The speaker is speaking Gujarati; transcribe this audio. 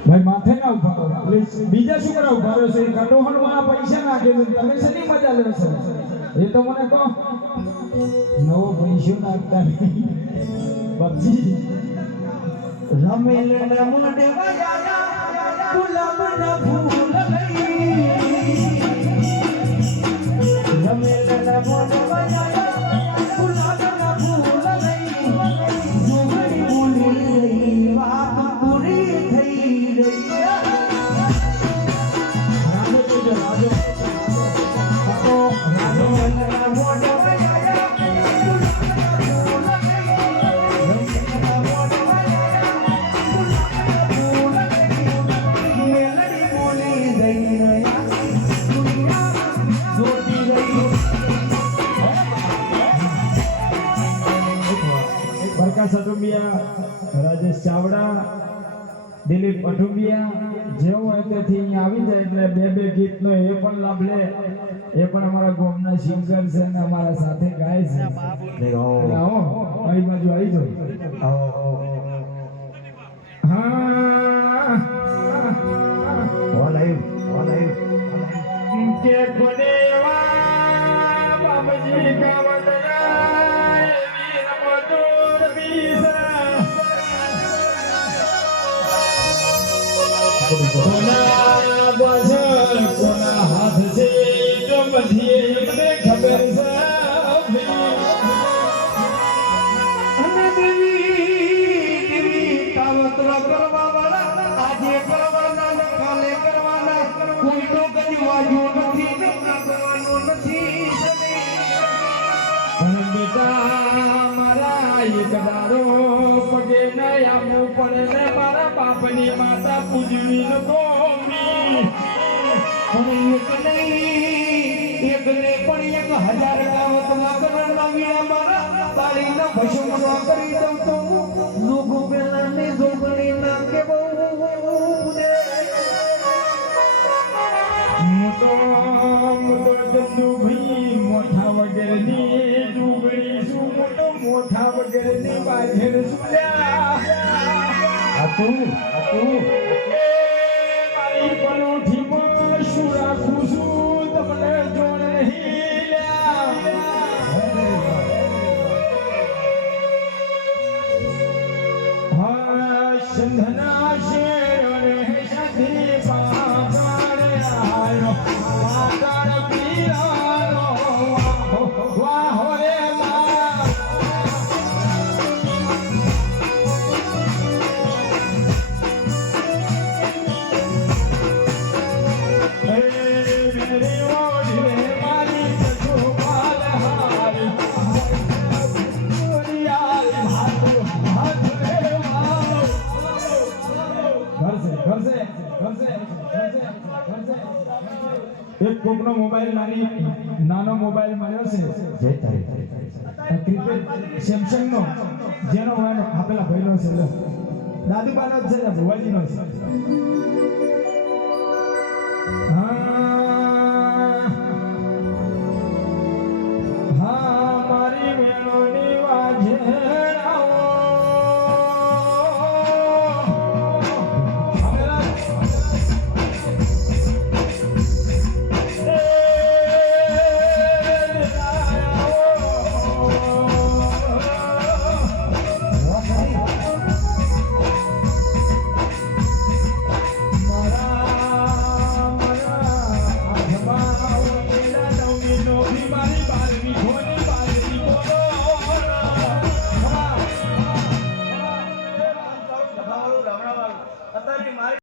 ભાઈ માથે ના ઉભા કરો પ્લીઝ બીજા શું કરવા ઉભા રહ્યો છે કંડોહન વાળા પૈસા નાખે છે તમે શેની મજા લે છે એ તો મને કહો નવો પૈસો નાખતા નહીં બાપજી રમેલ ને મોઢે વાયા ગુલાબ ના ફૂલ લઈ રમેલ ને મોઢે વાયા ગુલાબ ના ફૂલ લઈ જોગડી બોલી વાત પૂરી થઈ રહી રાજો તો રાજો ના મોઢે અઠુંબિયા રાજેશ ચાવડા દિલીપ અઠુંબિયા જેવો હોય ત્યાંથી અહીંયા આવી જાય એટલે બે ગીતનો એ પણ લાભ લે એ પણ અમારા ગામના સિંગર છે અને અમારા સાથે ગાય છે આવો અહીં બાજુ આવી જાઓ કે કોનેવા બાબજી કા કોના બજર કોના હાથ છે તો બધી મને ખબર છે અને દેવી કાવતરો કરવા વાળા આજે કરવાના કાલે કરવાના કોઈ તો ગજવાજો નથી કરવાનો નથી પણ બેટા મારા એક દારો પગે ન આવવું પડે ને મારા બાપની માતા પૂજવી ન ગોમી અને એક ને પણ 1000 કાવતમાં કરવાના વીણા મારા તાળીના ભસમનો કરી દઉં તો લોકો પેલા ને જોગણી ના કે બહુ મોટા વગરની ડુંગળી શું મોટા વગરની બાજર સુલ્યા મારી પરોઠીમાં શું રાખું છું તમને જોડ નહીં હા સંધના શેર સાથી પાગળ આયો પાગળ પીરાનો વાહ રે એક કોકનો મોબાઈલ નાનો મોબાઈલ મળ્યો છે જે ક્રિકેટ સેમસંગ નો જેનો આપેલા ભાઈનો છે દાદુબાનો છે ને ભુવાજીનો છે હા